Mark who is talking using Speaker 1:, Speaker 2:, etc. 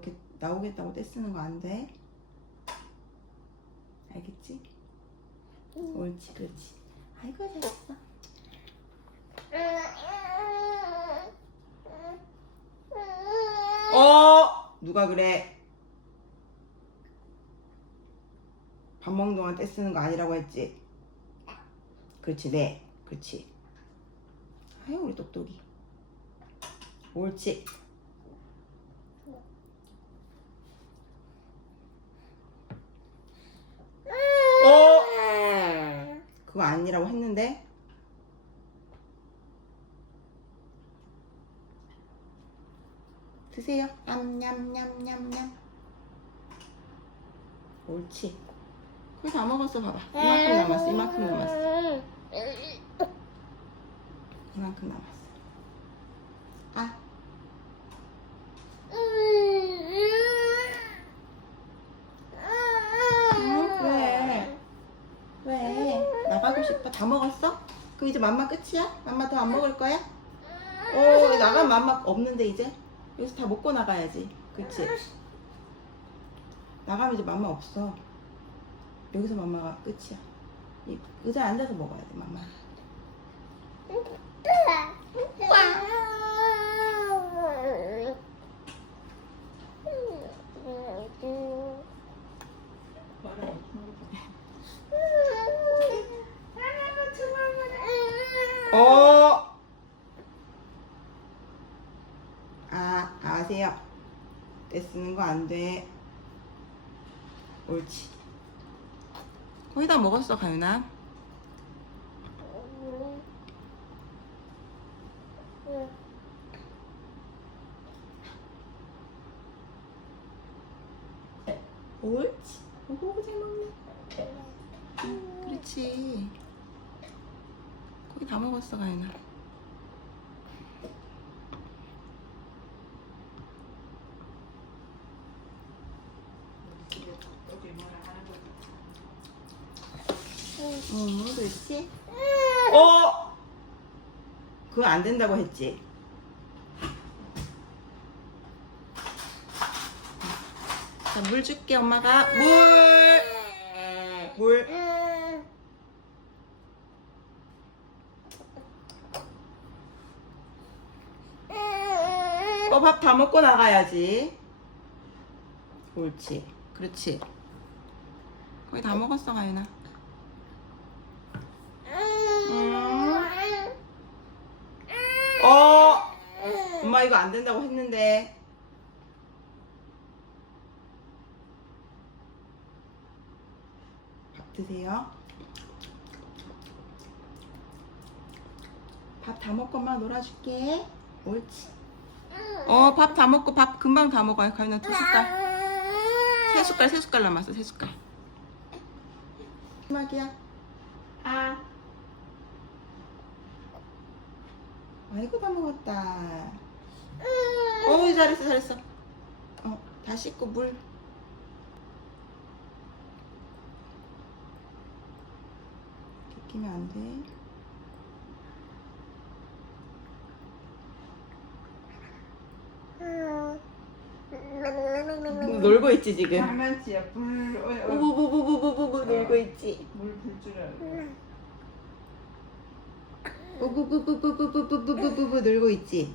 Speaker 1: 그렇게 나오겠다고 떼쓰는 거 안 돼. 알겠지? 옳지, 그렇지. 아이고 잘했어. 어 누가 그래? 밥 먹는 동안 떼쓰는 거 아니라고 했지? 그렇지, 네, 그렇지. 아유 우리 똑똑이. 옳지. 어 그거 아니라고 했는데. 드세요. 냠냠냠냠냠. 옳지. 거의 다 먹었어, 봐봐. 이만큼 남았어, 이만큼 남았어. 이만큼 남았어. 아, 응? 왜? 왜? 나가고 싶어? 다 먹었어? 그럼 이제 맘마 끝이야? 맘마 더 안 먹을 거야? 오, 나가면 맘마 없는데 이제? 여기서 다 먹고 나가야지. 그치? 나가면 이제 맘마 없어. 여기서 맘마가 끝이야. 이 의자에 앉아서 먹어야 돼, 맘마. 어! 아, 아세요. 때 쓰는 거 안 돼. 옳지. 거의 다 먹었어, 가윤아. 옳지. 오고 잘 먹네. 응, 그렇지. 거의 다 먹었어, 가윤아. 응, 그렇지. 어! 그거 안 된다고 했지. 자, 물 줄게, 엄마가. 물! 물. 어, 밥 다 먹고 나가야지. 옳지. 그렇지. 거의 다 먹었어, 가윤아. 음. 어! 엄마 이거 안 된다고 했는데. 밥 드세요. 밥 다 먹고 엄마 놀아줄게. 옳지. 어, 밥 다 먹고 밥 금방 다 먹어요. 가윤아 두 숟갈. 세 숟갈, 세 숟갈 남았어. 세 숟갈. 마지막이야. 아. 아이고 다 먹었다. 어우 잘했어 잘했어. 어, 다 씻고 물. 이렇게 끼면 안 돼. 놀고 있지 지금.
Speaker 2: 장난치야 불 어, 어,
Speaker 1: 우부부부부부부 놀고 있지.
Speaker 2: 물불줄 알고
Speaker 1: 우부부부부부부부부부 놀고 있지.